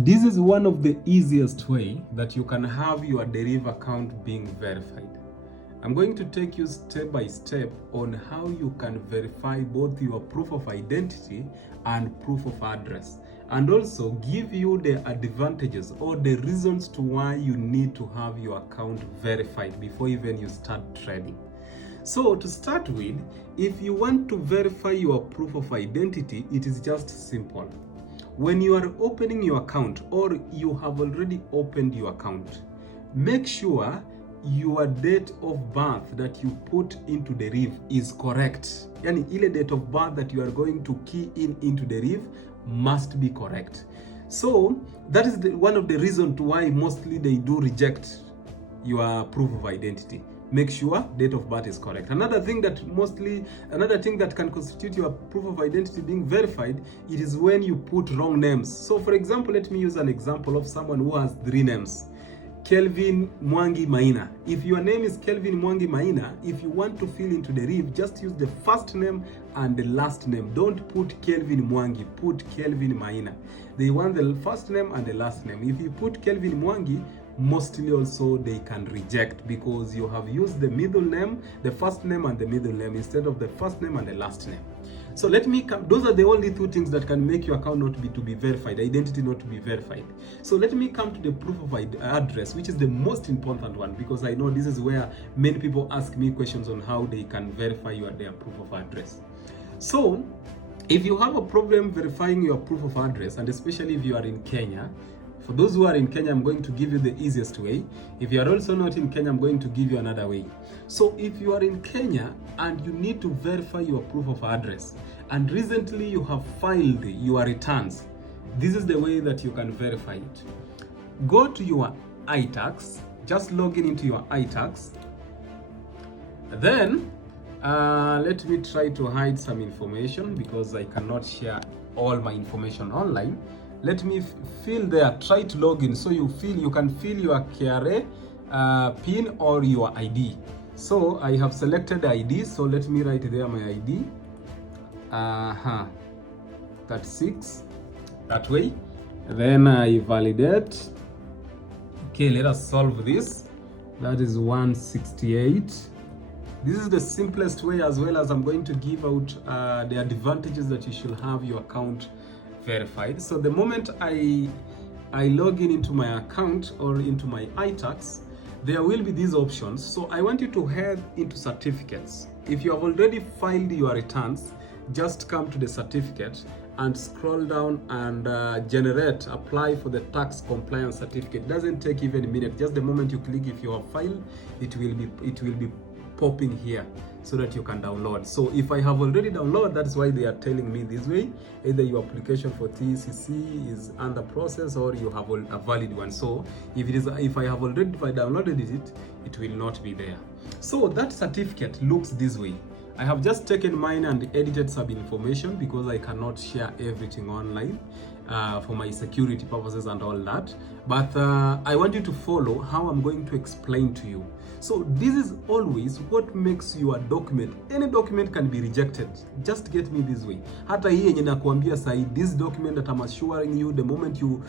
This is one of the easiest way that you can have your Deriv account being verified. I'm going to take you step by step on how you can verify both your proof of identity and proof of address, and also give you the advantages or the reasons to why you need to have your account verified before even you start trading. So to start with, if you want to verify your proof of identity, it is just simple. When you are opening your account or you have already opened your account, make sure your date of birth that you put into Deriv is correct. Yani ile date of birth that you are going to key in into Deriv must be correct. So that is one of the reasons to why mostly they do reject your proof of identity. Make sure date of birth is correct. Another thing that can constitute your proof of identity being verified, it is when you put wrong names. So for example, let me use an example of someone who has 3 names. Kelvin Mwangi Maina. If your name is Kelvin Mwangi Maina, if you want to fill into Deriv, just use the first name and the last name. Don't put Kelvin Mwangi, put Kelvin Maina. They want the first name and the last name. If you put Kelvin Mwangi, mostly also they can reject because you have used the middle name, the first name and the middle name instead of the first name and the last name. So let me come, those are the only 2 things that can make your account not to be verified, identity not to be verified. So let me come to the proof of address, which is the most important one, because I know this is where many people ask me questions on how they can verify their proof of address. So if you have a problem verifying your proof of address, and especially if you are in Kenya, for those who are in Kenya, I'm going to give you the easiest way. If you are also not in Kenya, I'm going to give you another way. So if you are in Kenya and you need to verify your proof of address, and recently you have filed your returns, this is the way that you can verify it. Go to your iTax, just log in into your iTax. Then, let me try to hide some information because I cannot share all my information online. Let me fill there, try to log in so you can fill your KRA PIN or your ID. So I have selected ID, so let me write there my ID. 36, that way. Then I validate. Okay, let us solve this. That is 168. This is the simplest way, as well as I'm going to give out the advantages that you should have your account verified. So the moment I log in into my account or into my iTax, there will be these options. So I want you to head into certificates. If you have already filed your returns, just come to the certificate and scroll down and apply for the tax compliance certificate. It doesn't take even a minute. Just the moment you click, if you have filed, it will be popping here so that you can download. So if I have already downloaded, that's why they are telling me this way. Either your application for TCC is under process or you have a valid one. So if I have already downloaded it, it will not be there. So that certificate looks this way. I have just taken mine and edited some information because I cannot share everything online for my security purposes and all that. But I want you to follow how I'm going to explain to you. So this is always what makes your document. Any document can be rejected. Just get me this way. Hata hii yenye nakuambia sahi, this document that I'm assuring you, the moment you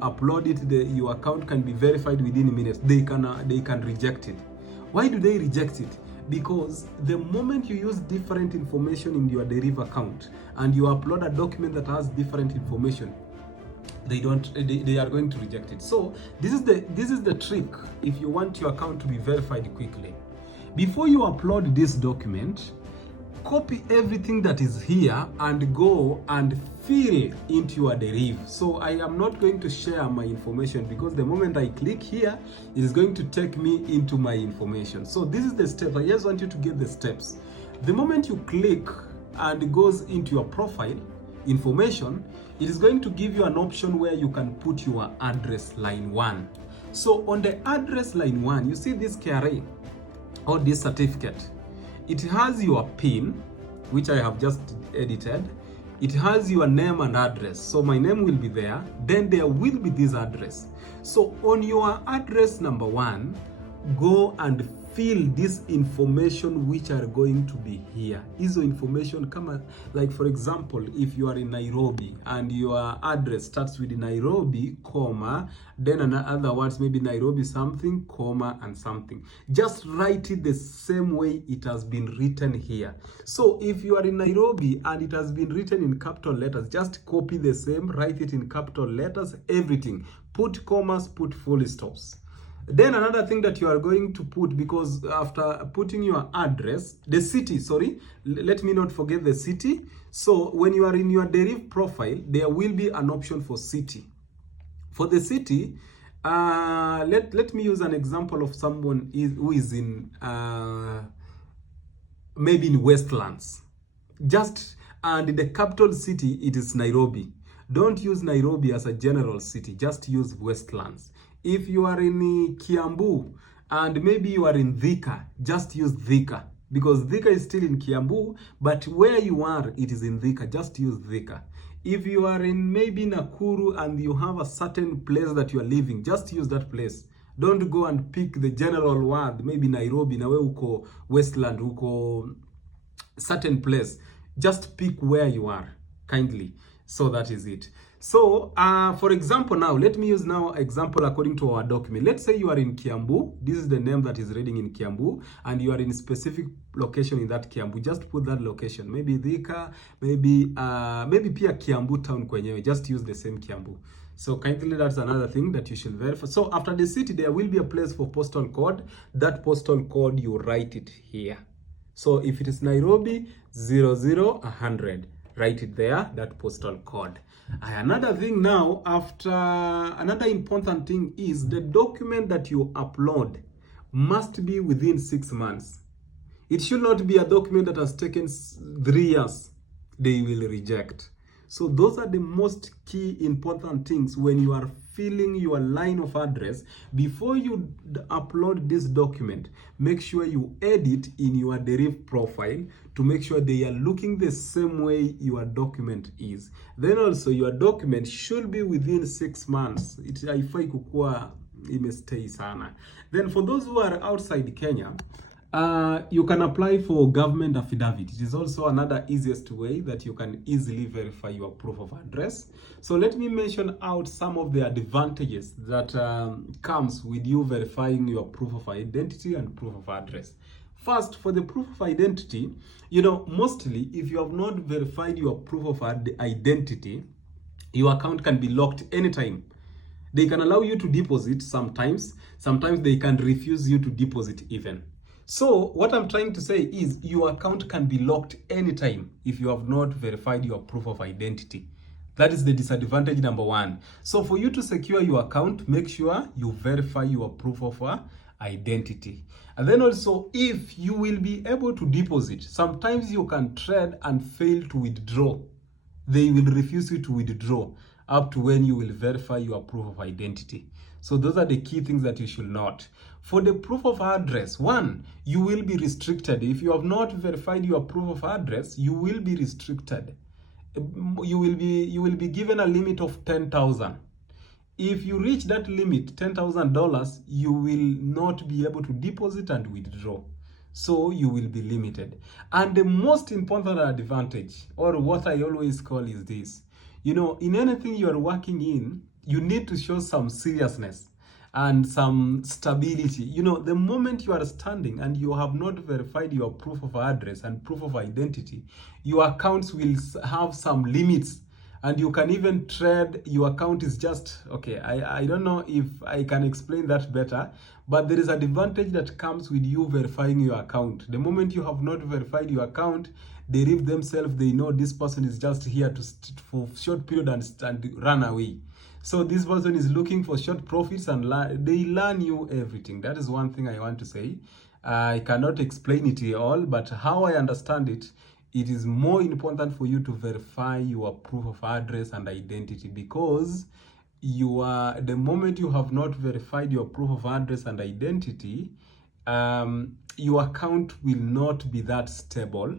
upload it, your account can be verified within minutes. They can reject it. Why do they reject it? Because the moment you use different information in your Deriv account and you upload a document that has different information, they are going to reject it. So this is the trick if you want your account to be verified quickly. Before you upload this document, copy everything that is here and go and fill into your Deriv. So I am not going to share my information because the moment I click here, it is going to take me into my information. So this is the steps. I just want you to get the steps. The moment you click and it goes into your profile information, it is going to give you an option where you can put your address line 1. So on the address line 1, you see this KRA or this certificate. It has your PIN, which I have just edited. It has your name and address. So my name will be there. Then there will be this address. So on your address number 1, go and fill this information which are going to be here. Hizo information kama, like for example, if you are in Nairobi and your address starts with Nairobi, comma, then another words, maybe Nairobi something, comma, and something. Just write it the same way it has been written here. So if you are in Nairobi and it has been written in capital letters, just copy the same, write it in capital letters, everything. Put commas, put full stops. Then another thing that you are going to put, because after putting your address, the city, sorry, let me not forget the city. So when you are in your Deriv profile, there will be an option for city. For the city, let me use an example of someone who is in, maybe in Westlands. And the capital city, it is Nairobi. Don't use Nairobi as a general city, just use Westlands. If you are in Kiambu and maybe you are in Thika, just use Thika, because Thika is still in Kiambu, but where you are, it is in Thika, just use Thika. If you are in maybe Nakuru and you have a certain place that you are living, just use that place. Don't go and pick the general word, maybe Nairobi, na we uko Westland, uko certain place. Just pick where you are, kindly. So that is it. So for example, now let me use now example according to our document. Let's say you are in Kiambu. This is the name that is reading in Kiambu, and you are in specific location in that Kiambu. Just put that location. Maybe Thika, maybe pia Kiambu town kwenyewe. Just use the same Kiambu. So kindly, that's another thing that you should verify. So after the city, there will be a place for postal code. That postal code, you write it here. So if it is Nairobi 00100, write it there, that postal code. Another thing now, another important thing is the document that you upload must be within 6 months. It should not be a document that has taken 3 years. They will reject. So those are the most key important things when you are filling your line of address. Before you upload this document, make sure you edit in your Deriv profile to make sure they are looking the same way your document is. Then also your document should be within 6 months. Haifai kukua imestay sana. Then for those who are outside Kenya, you can apply for government affidavit. It is also another easiest way that you can easily verify your proof of address. So let me mention out some of the advantages that comes with you verifying your proof of identity and proof of address. First, for the proof of identity, mostly if you have not verified your proof of identity, your account can be locked anytime. They can allow you to deposit sometimes they can refuse you to deposit even. So what I'm trying to say is your account can be locked anytime if you have not verified your proof of identity. That is the disadvantage number 1. So for you to secure your account, make sure you verify your proof of identity. And then also, if you will be able to deposit, sometimes you can trade and fail to withdraw. They will refuse you to withdraw up to when you will verify your proof of identity. So those are the key things that you should note. For the proof of address, 1, you will be restricted. If you have not verified your proof of address, you will be restricted. You will be given a limit of 10,000. If you reach that limit, $10,000, you will not be able to deposit and withdraw. So you will be limited. And the most important advantage, or what I always call, is this. In anything you are working in, you need to show some seriousness and some stability. The moment you are standing and you have not verified your proof of address and proof of identity, your accounts will have some limits, and you can even trade. Your account is just, okay, I don't know if I can explain that better, but there is an advantage that comes with you verifying your account. The moment you have not verified your account, Deriv themselves, they know this person is just here for short period and run away. So this person is looking for short profits, and they learn you everything. That is one thing I want to say. I cannot explain it all, but how I understand it, it is more important for you to verify your proof of address and identity, because the moment you have not verified your proof of address and identity, your account will not be that stable.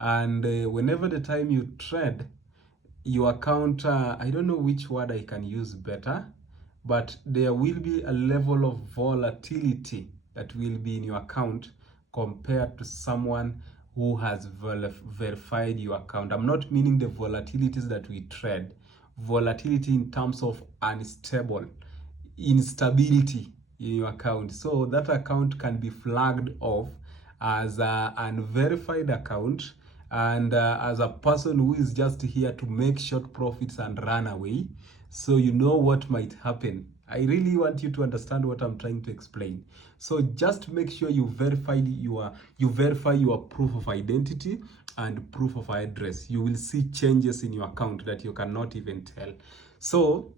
And whenever the time you trade, your account, I don't know which word I can use better, but there will be a level of volatility that will be in your account compared to someone who has verified your account. I'm not meaning the volatilities that we trade, volatility in terms of unstable, instability in your account. So that account can be flagged off as an unverified account, and as a person who is just here to make short profits and run away. So you know what might happen. I really want you to understand what I'm trying to explain. So just make sure you verify your proof of identity and proof of address. You will see changes in your account that you cannot even tell. So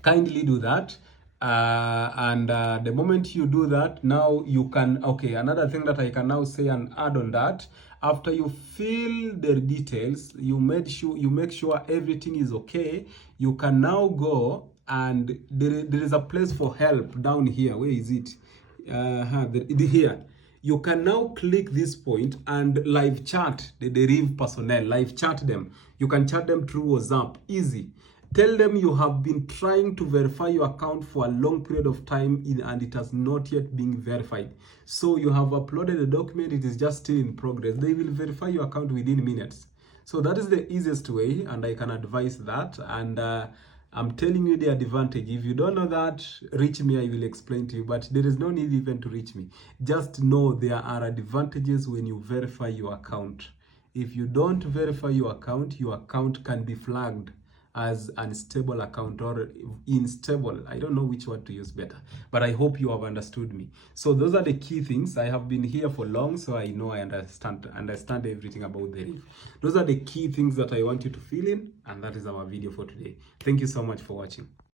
kindly do that. And the moment you do that, now you can, okay, another thing that I can now say and add on that, after you fill the details, you make sure everything is okay, you can now go, and there is a place for help down here. Where is it? Here. You can now click this point and live chat the Deriv personnel, live chat them. You can chat them through WhatsApp, easy. Tell them you have been trying to verify your account for a long period of time and it has not yet been verified. So you have uploaded a document, it is just still in progress. They will verify your account within minutes. So that is the easiest way, and I can advise that. And I'm telling you the advantage. If you don't know that, reach me, I will explain to you. But there is no need even to reach me. Just know there are advantages when you verify your account. If you don't verify your account can be flagged as unstable account or unstable. I don't know which one to use better, but I hope you have understood me. So those are the key things. I have been here for long, so I know I understand everything about the Deriv. Those are the key things that I want you to fill in, and that is our video for today. Thank you so much for watching.